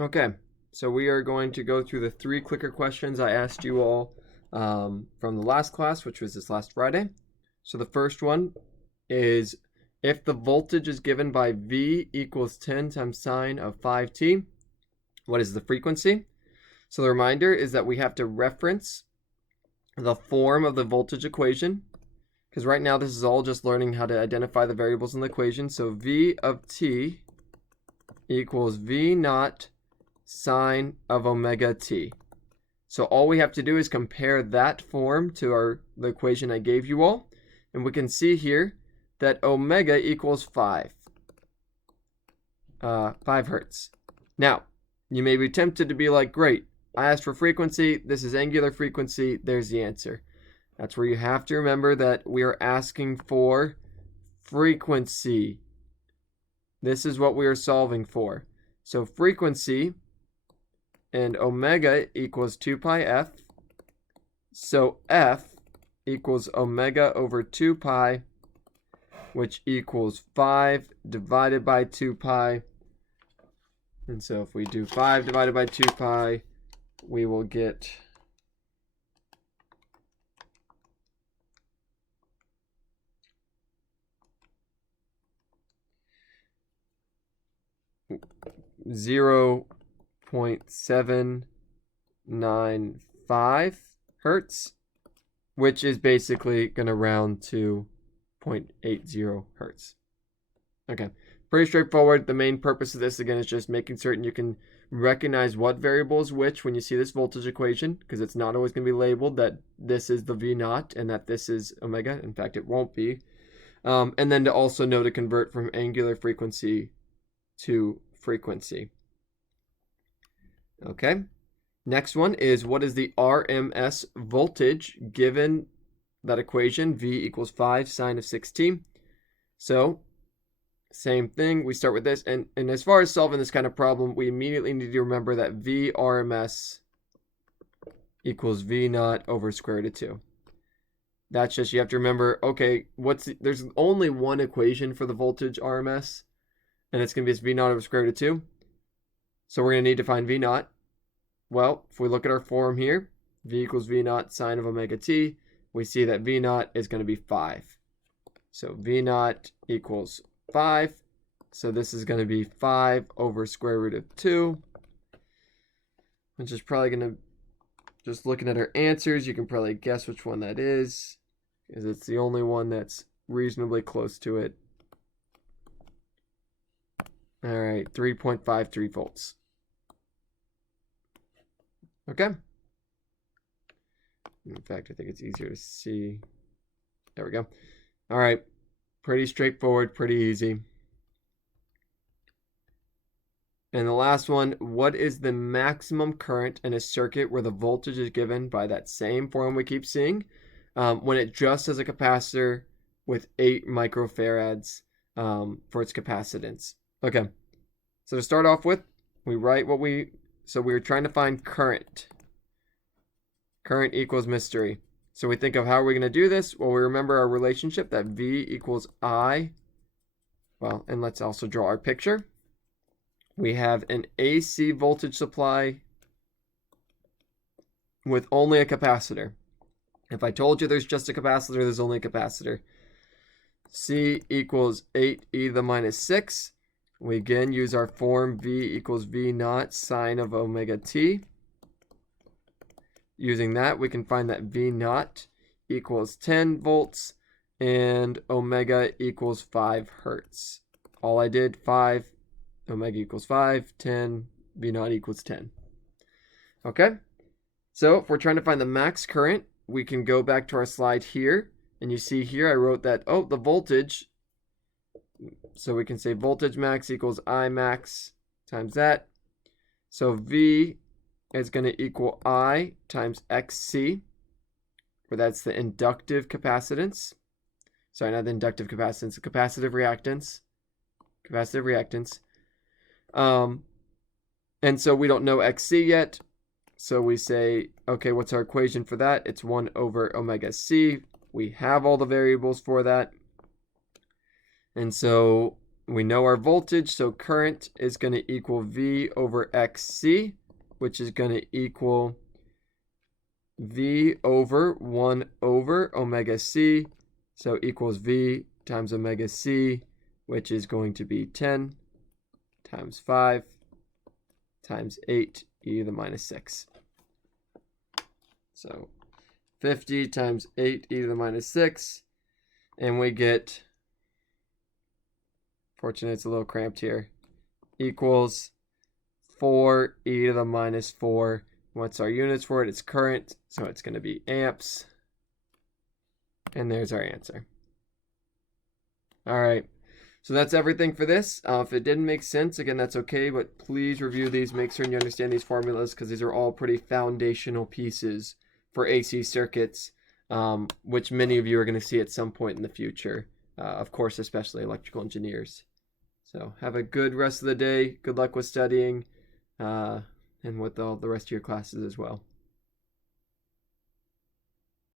Okay, so we are going to go through the 3 clicker questions I asked you all from the last class, which was this last Friday. So the first one is, if the voltage is given by V equals 10 times sine of 5t, what is the frequency? So the reminder is that we have to reference the form of the voltage equation, because right now this is all just learning how to identify the variables in the equation. So V of t equals V naught sine of omega t. So all we have to do is compare that form to the equation I gave you all, and we can see here that omega equals 5 hertz. Now, you may be tempted to be like, great, I asked for frequency, this is angular frequency, there's the answer. That's where you have to remember that we are asking for frequency. This is what we are solving for. So frequency and omega equals 2 pi f. So f equals omega over 2 pi, which equals 5 divided by 2 pi. And so if we do 5 divided by 2 pi, we will get 0.795 hertz, which is basically going to round to 0.80 hertz. Okay, pretty straightforward. The main purpose of this, again, is just making certain you can recognize what variable is which when you see this voltage equation, because it's not always going to be labeled that this is the V naught and that this is omega. In fact, it won't be. And then to also know to convert from angular frequency to frequency. Okay, next one is, what is the RMS voltage given that equation, V equals 5 sine of 6t? So same thing, we start with this, and as far as solving this kind of problem, we immediately need to remember that V RMS equals V naught over square root of 2. That's just, you have to remember, okay, there's only one equation for the voltage RMS, and it's going to be this V naught over square root of 2. So we're going to need to find V naught. Well, if we look at our form here, V equals V naught sine of omega t, we see that V naught is going to be 5. So V naught equals 5. So this is going to be 5 over square root of 2, which is probably going to, just looking at our answers, you can probably guess which one that is, because it's the only one that's reasonably close to it. All right, 3.53 volts. Okay. In fact, I think it's easier to see. There we go. All right, pretty straightforward, pretty easy. And the last one, what is the maximum current in a circuit where the voltage is given by that same form we keep seeing, when it just has a capacitor with 8 microfarads for its capacitance? Okay, so to start off with, we write what so we were trying to find current. Current equals mystery. So we think of how are we going to do this? Well, we remember our relationship that V equals I. Well, and let's also draw our picture. We have an AC voltage supply with only a capacitor. If I told you there's just a capacitor, there's only a capacitor. C equals 8e to the minus 6. We again use our form V equals V naught sine of omega t. Using that, we can find that V naught equals 10 volts and omega equals 5 hertz. All I did, 5, omega equals 5, 10, V naught equals 10. Okay, so if we're trying to find the max current, we can go back to our slide here, and you see here I wrote that, the voltage, so we can say voltage max equals I max times that. So V is going to equal I times XC, where that's the inductive capacitance. Sorry, not the inductive capacitance, the capacitive reactance. Capacitive reactance. And so we don't know XC yet. So we say, okay, what's our equation for that? It's 1 over omega C. We have all the variables for that. And so we know our voltage, so current is going to equal V over XC, which is going to equal V over 1 over omega C, so equals V times omega C, which is going to be 10 times 5 times 8 e to the minus 6. So 50 times 8 e to the minus 6, and we get, fortunately it's a little cramped here, equals 4 e to the minus 4. What's our units for it? It's current, so it's going to be amps. And there's our answer. All right, so that's everything for this. If it didn't make sense, again, that's okay, but please review these. Make sure you understand these formulas because these are all pretty foundational pieces for AC circuits, which many of you are going to see at some point in the future, of course, especially electrical engineers. So have a good rest of the day. Good luck with studying and with all the rest of your classes as well.